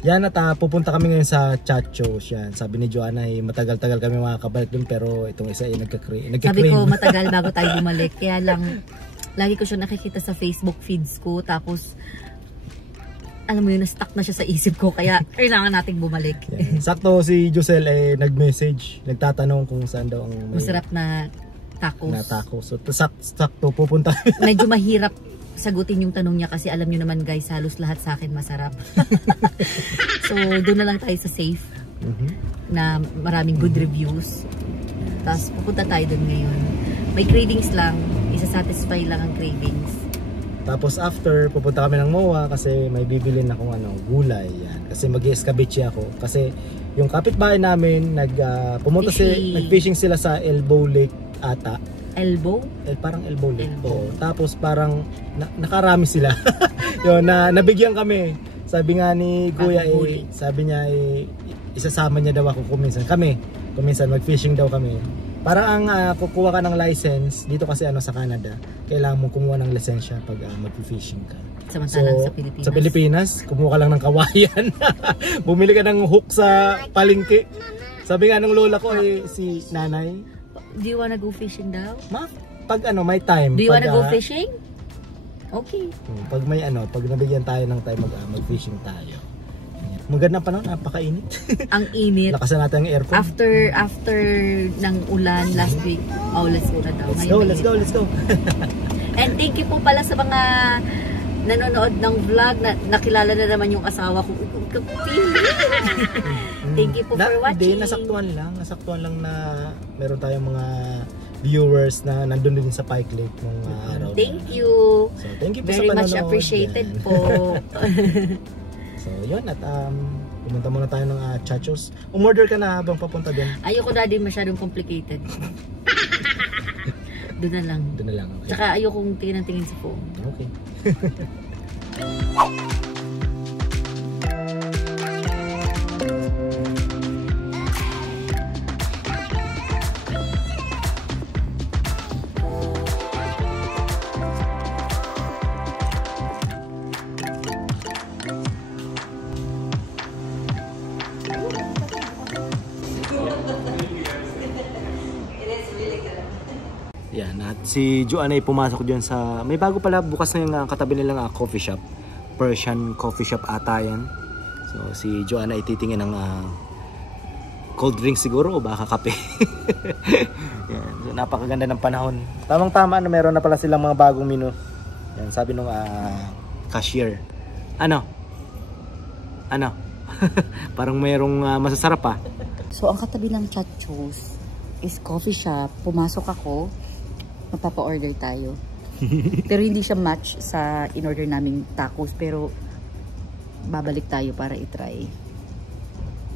Yan at pupunta kami ngayon sa Chachos. Yan. Sabi ni Joanna ay matagal-tagal kami makakabalik dun pero itong isa ay nagka-crave. Sabi ko matagal bago tayo bumalik. Kaya lang lagi ko siya nakikita sa Facebook feeds ko. Tapos alam mo yun, na-stuck na siya sa isip ko. Kaya kailangan nating bumalik. Yan. Sakto si Josel ay nag-message. Nagtatanong kung saan daw ang masarap na tacos. Na tacos. So sakto pupunta. Medyo mahirap sagutin yung tanong niya kasi alam niyo naman guys, halos lahat sa akin masarap. So doon na lang tayo sa safe na maraming good reviews. Tapos pupunta tayo doon ngayon. May cravings lang, isa-satisfy lang ang cravings. Tapos after pupunta kami ng MOA kasi may bibilin akong gulay yan. Kasi mag-escabeche ako kasi yung kapitbahay namin nag-fishing sila sa Elbow Lake ata. Elbow? Parang Elbow Lake. Oo. Tapos parang nakarami sila. Yun, nabigyan kami. Sabi nga ni Kuya sabi niya isasama niya daw ako kuminsan mag-fishing daw kami. Parang ang kukuha ka ng license dito kasi sa Canada, kailangan mo kumuha ng lisensya pag mag-fishing ka. Samantalang sa Pilipinas, kumuha ka lang ng kawayan. Bumili ka ng hook sa palengke. Sabi nga ng lola ko si nanay, do you wanna go fishing daw? Pag may time. Do you wanna go fishing? Okay. Pag may pag nabigyan tayo ng time mag-fishing tayo. Maganda pa napakainit. Ang init. Lakasan natin ang aircon. After ng ulan last week. Oh, let's go na daw. Let's go. And thank you po pala sa mga nanonood ng vlog na nakilala na naman yung asawa ko. Thank you po for watching. Nasaktuhan lang na meron tayong mga viewers na nandun din sa Pike Lake nung araw. Thank you. So, thank you po very sa panonood. Very much appreciated po. So, yun at pumunta muna tayo ng Chachos. Umorder ka na habang papunta din? Ayoko na din masyadong complicated. Doon na lang. Okay. Tsaka ayokong tingin sa phone. Okay. Yan, at si Joanna ay pumasok dyan sa may bago pala bukas na yung katabi nilang coffee shop, Persian coffee shop ata yan. So si Joanna ay titingin ng cold drink siguro o baka kape. Yan, so, napakaganda ng panahon, tamang tama meron na pala silang mga bagong menu. Yan, sabi nung cashier ano parang mayroong masasarap pa. So ang katabi ng Chachos is coffee shop. Pumasok ako, magpapa-order tayo. Pero hindi siya match sa in-order naming tacos, pero babalik tayo para i-try.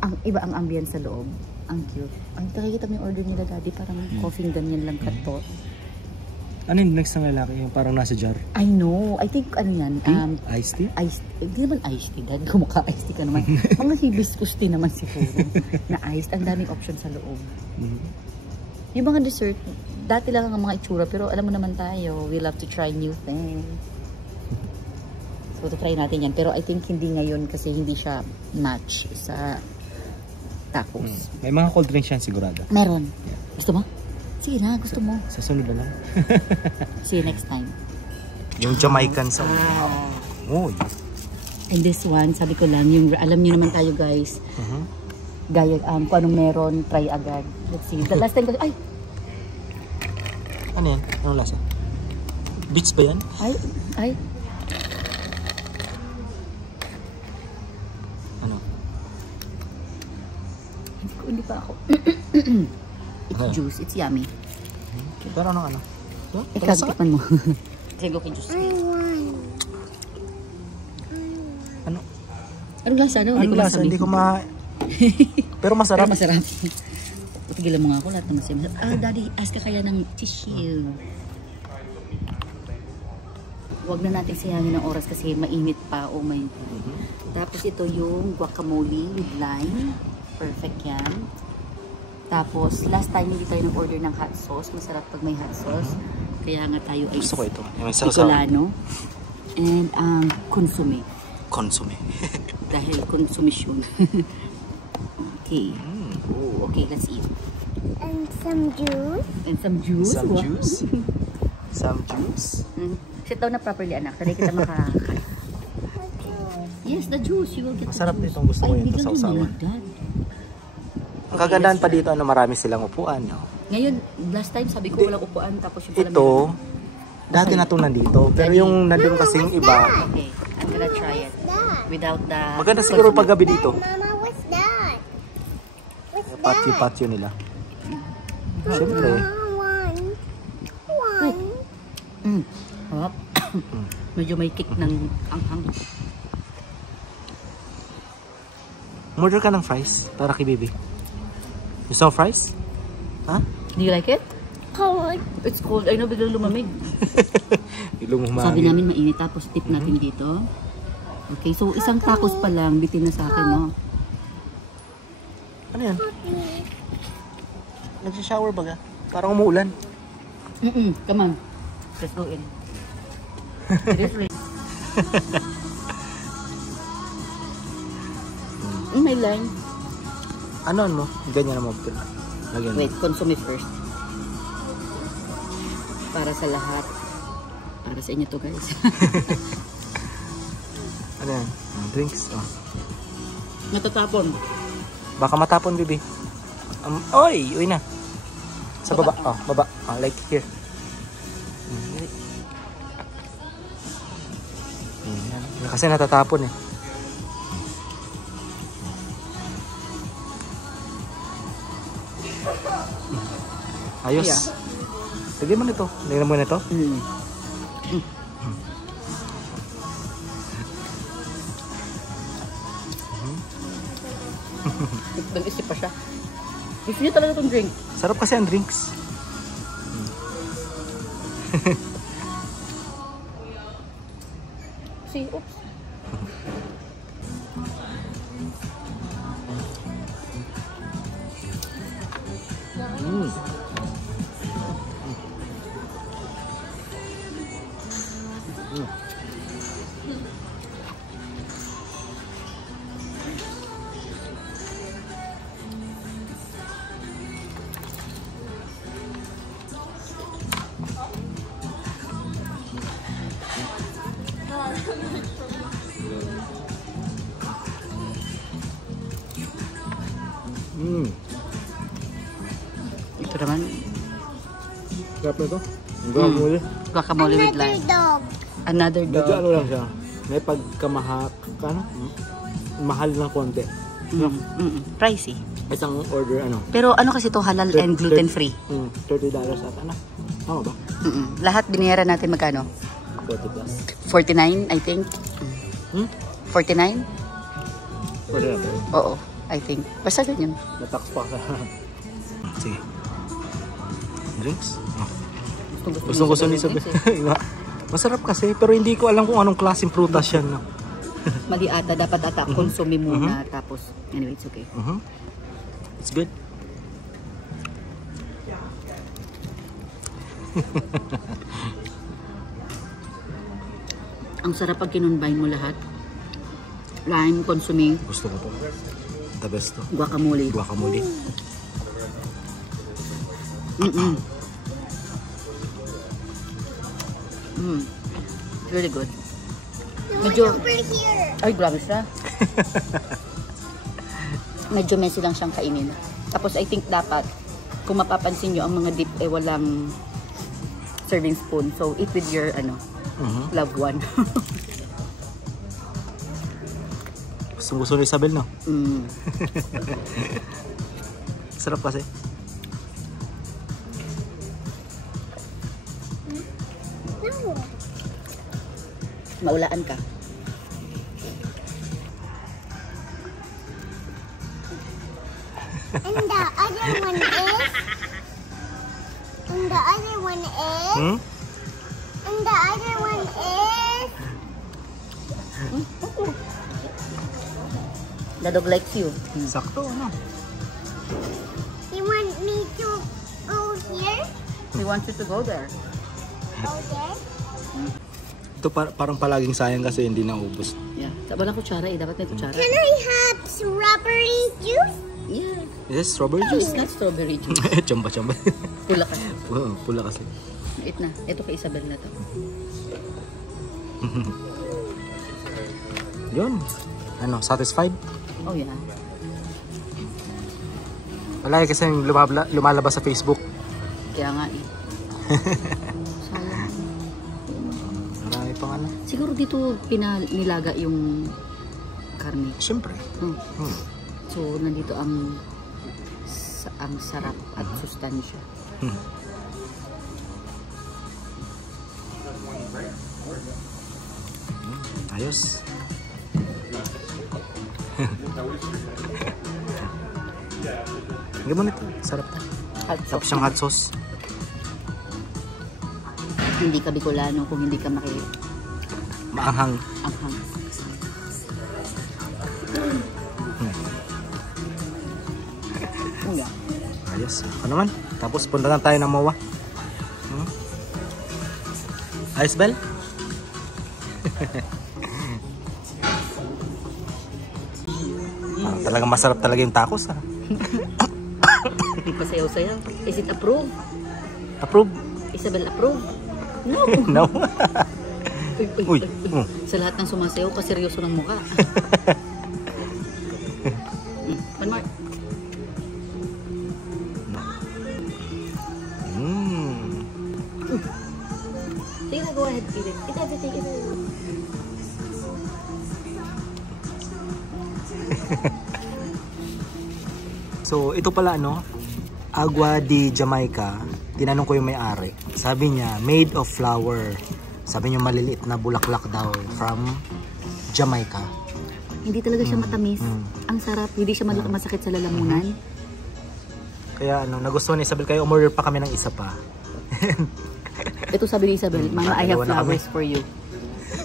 Ang iba ang ambience sa loob. Ang cute. Ang nakikita mo yung order nila, Daddy, parang coffee ganyan lang kato. Ano yung next na lalaki? Yung parang nasa jar? I know. I think ano yan? Iced tea? Hindi naman iced tea, Dad. Kumaka-iced tea ka naman. Mga hibiscus tea naman siguro na iced. Ang daming option sa loob. Yung mga dessert, dati lang ang mga itsura, pero alam mo naman tayo, we love to try new things. So, to try natin yan. Pero I think hindi ngayon kasi hindi siya match sa tacos. May mga cold drinks yan sigurado. Meron. Gusto mo? Sige na, gusto mo. Sa sunod na lang. See you next time. Yung Jamaican sa And this one, sabi ko lang, yung alam niyo naman tayo guys. Gaya, kung anong meron, try agad. Let's see. The last time ko, ay! Ano yan? Anong lasa? Beets ba yan? Ay. Ano? Hindi pa ako. It's juice. It's yummy. Okay. Pero ano? Ikaw, tikman mo. Tego kay juice. Ano? Anong lasa? Anong lasa? Hindi ko Pero masarap. Pero masarap. Patigilan mo nga ako lahat naman siya masarap. Daddy, ask ka kaya ng tissue. Huwag na natin sayangin ng oras kasi mainit pa. Oh my. Tapos ito yung guacamole with lime. Perfect yan. Tapos, last time hindi tayo nag-order ng hot sauce. Masarap pag may hot sauce. Kaya nga tayo ay gusto ko ito. Bicolano. And consomme. consomme. Dahil konsumisyon. Okay. Oh, okay, let's eat. And some juice. And some juice. Some Wow. juice. Some juice. Sit down na properly, anak. Tadi kita makakain. Yes, the juice. You will get Masarap the juice. nitong gusto ko yun, Ay, sa hindi usawan. ka dyan. Ang kagandahan pa dito, marami silang upuan. No? Ngayon, last time sabi ko walang upuan. Tapos yung pala Ito, dati na ito nandito. Pero yung nandun kasi yung iba, Okay, I'm gonna try it. That. Without the... maganda siguro pag gabi dito. Mama, what's that? What's that? Patio-patio nila. Siyempre. One. One. Harap. Medyo may kick ng anghang. Order ka ng fries para kay baby. You saw fries? Ha? Do you like it? Cold. It's cold. I know, biglang lumamig. Ilong Sabi namin mainit, tapos tip natin dito. Okay, so isang tacos pa lang, bitin na sa akin, no? Ano yan? Nag-shower ba ka? Parang umuulan. Come on. Let's go in. It is rain. May line. Ano mo? Ganyan mo. Lagyan mo. Wait, consume it first. Para sa lahat. Para sa inyo to, guys. Ano yan? Drinks. Oh. Natatapon. Baka matapon, baby. Oy! Uy na. Sa baba. Oh, baba. Oh, like here. Yan. Kasi natatapon eh. Ayos. Yeah. Lagyan mo nito. Lagyan mo nito. Nag-isip pa siya. Gusto niya talaga itong drink. Sarap kasi ang drinks. See, oops. Ito naman, Sarap na ito. Guacamole. guacamole with Another lime. dog. Another Medyo dog. ano lang siya. May pagkamahal. Ano? Mahal ng konti. Pricey. Isang order ano. Pero ano kasi to halal and gluten free. $30 at ano? Tama ba? Lahat binayaran natin magkano? 40 plus. 49, I think. 49? Order na ba? Oo, I think. Basta ganyan. Natax pa sa... Sige. Drinks? Gusto ni Isabel. Masarap kasi, pero hindi ko alam kung anong klaseng prutas yan. No? Mali ata, dapat ata konsumi muna. Tapos, anyway, it's okay. It's good. Ang sarap pag kinunbayin mo lahat. Lime, konsumi, Gusto ko to. The best to. guacamole. Guacamole. Really good. Medyo... Over here. Ay, grabe siya. Medyo messy lang siyang kainin. Tapos I think dapat, kung mapapansin nyo, ang mga dip eh walang serving spoon. So eat with your loved one. Gusto ni Isabel, no? Sarap kasi. No. Maulaan ka. And the other one is... And the other one is... And the other one is... The dog likes you. Sakto, ano? You want me to go here? He wants you to go there. Go there? Ito parang palaging sayang kasi hindi naubos. Yeah. Walang kutsara eh. Dapat may kutsara. Can I have strawberry juice? Yeah. Yes, strawberry No, juice. it's not strawberry juice. Chamba. Pula kasi. Pula kasi. Wait na. Ito kay Isabel na to. Yun. Ano, satisfied? Oh yeah. Wala kasi yung lumalabas sa Facebook. Kaya nga eh. Sayang. Marami pang ano. Siguro dito nilaga yung karne. Siyempre. So, nandito ang sarap at sustansya. Ayos. Gano'n ito. Sarap na. Tapos siyang hot sauce. Hindi ka Bicolano kung hindi ka Maanghang. anghang. Yeah. Ayos. Ako naman. Tapos punta na tayo ng MOA. Ayos, Bel? Talagang masarap talaga yung tacos, ha? Pasayaw-sayaw. Is it approved? Approve? Isabel approved? No. No? Uy. Uy. Sa lahat ng sumasayaw, kaseryoso ng mukha. One more. Sige na, go ahead, eat it. Take it. So, ito pala ano, Agua de Jamaica. Tinanong ko yung may-ari. Sabi niya, made of flower. Sabi niya, maliliit na bulaklak daw from Jamaica. Hindi talaga siya matamis. Ang sarap. Hindi siya masakit sa lalamunan. Kaya ano, nagustuhan ni Isabel, kaya umorder pa kami ng isa pa. Ito sabi ni Isabel, Mama, I have dalawa na kami. flowers for you.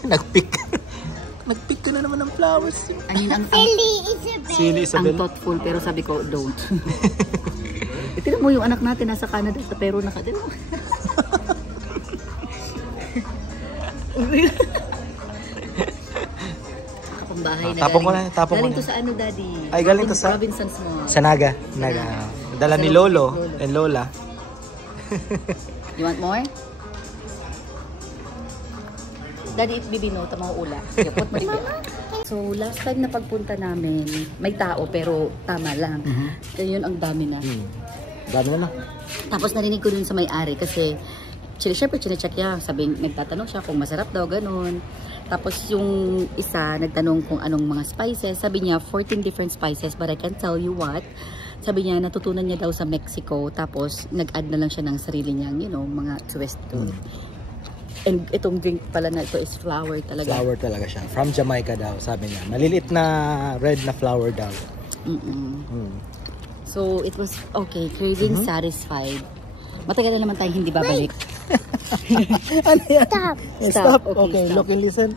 Nagpick. Nagpick ka na naman ng flowers. I mean, ang Sili Isabel. thoughtful, pero sabi ko, don't. Tignan mo yung anak natin, nasa Canada, sa Peru nakatin mo. Kapambahay na Tapong ko na, tapong ko galing na. to sa ano, Daddy? Ay, galing to sa- Robinsons Mall. Sa Naga. Dala ni Lolo and Lola. You want more? Daddy, it's bibi no, tamang ula. Sige, put mo rin. So, last time na pagpunta namin, may tao pero tama lang. Kaya yun, ang dami na. Dami na. Tapos narinig ko dun sa may-ari kasi syempre chinecheck niya. Sabi, nagtatanong siya kung masarap daw, ganun. Tapos yung isa, nagtanong kung anong mga spices. Sabi niya, 14 different spices, but I can't tell you what. Sabi niya, natutunan niya daw sa Mexico. Tapos, nag-add na lang siya ng sarili niyang, mga twist to it. And itong drink pala na ito is flower talaga. Flower talaga siya. From Jamaica daw, sabi niya. Maliliit na red na flower daw. So, it was okay. Craving satisfied. Matagal na naman tayo hindi babalik. Ano yan? Stop. Stop. Okay, Okay, stop. look and listen.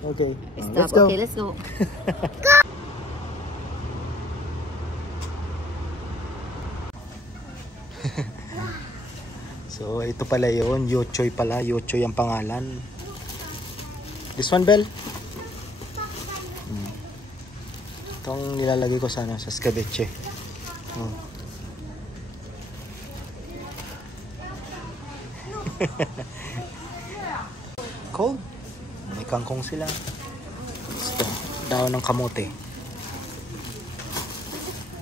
Okay. Stop. Let's go. Okay, let's go. So, ito pala yun. Yochoy pala. Yochoy ang pangalan. This one, Bel? Itong nilalagay ko sana sa scabeche. Cold. May kangkong sila. Ito, daon ng kamote.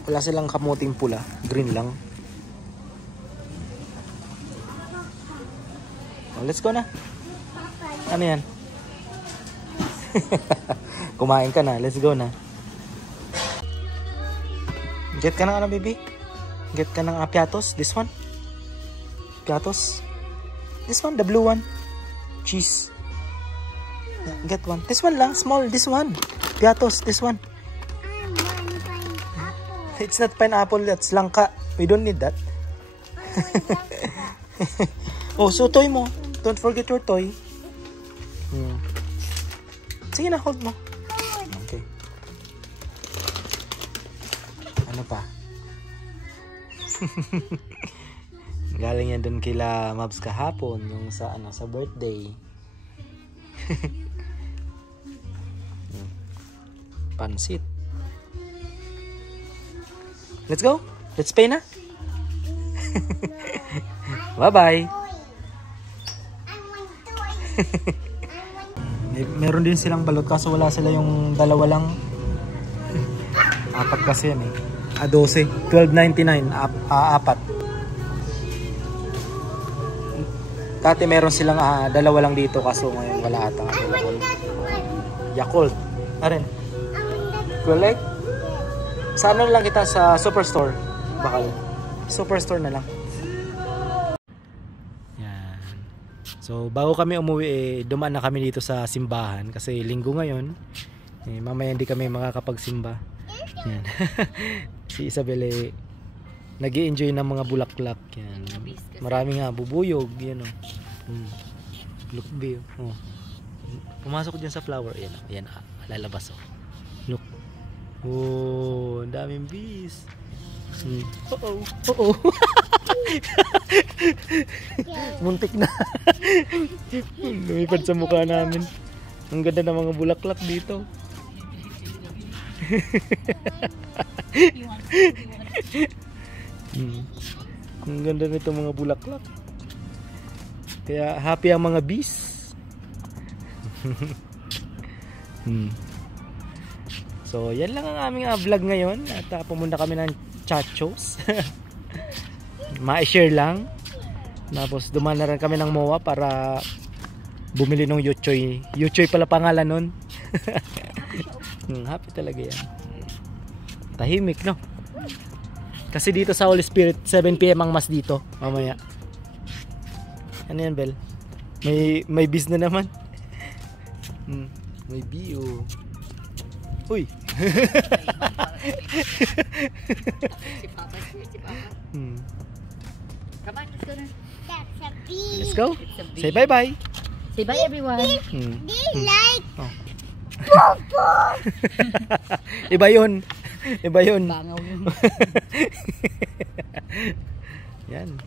Wala silang kamoting pula. Green lang. Oh, let's go na. Ano yan? Kumain ka na. Let's go na. Get ka ng ano, baby? Get ka ng piatos? This one? Piatos? This one, the blue one. Cheese. Yeah, get one. This one lang, small. This one. Piatos, this one. I want pineapple. It's not pineapple, that's langka. We don't need that. Oh, so toy mo. Don't forget your toy. Sige na, hold mo. Okay. Ano pa? Galing yan dun kila Mabs kahapon, yung sa sa birthday. Pansit. Let's go. Let's pay na. Bye-bye. Meron din silang balot kaso wala sila yung dalawa lang. Apat kasi yan eh. 12. 12.99. Apat. Dati meron silang dalawa lang dito kaso ngayon wala ata. Yakult. Arin. Collect? Sa ano lang kita sa Superstore? Bakal. Superstore na lang. Yan. So bago kami umuwi dumaan na kami dito sa simbahan kasi linggo ngayon. Mamaya hindi kami makakapagsimba. Yan. Si Isabel nag-i-enjoy ng mga bulaklak. Yan. Marami nga bubuyog. Yan o. Look view. Oh. Pumasok dyan sa flower. Yan. Yan. Lalabas o. Look. Oh, ang daming bees. Uh-oh. Uh-oh. Muntik na. Lumipad sa mukha namin. Ang ganda ng mga bulaklak dito. Ang ganda nito mga bulaklak. Kaya happy ang mga bees. So yan lang ang aming vlog ngayon. At pumunta kami ng Chachos. Ma-share lang. Tapos dumaan na rin kami ng MOA para bumili ng Yuchoy. Yuchoy pala pangalan nun. Happy talaga yan. Tahimik no. Kasi dito sa Holy Spirit 7 PM ang mas dito mamaya. Ano yan Bel? May bees na naman. May bee oh. Uy. Si Papa. Come on, let's go na. That's a bee. Let's go. Say bye-bye. Say bye everyone. They like Oh. Popo. Iba yun. Iba yun. Bangaw yun. Yan.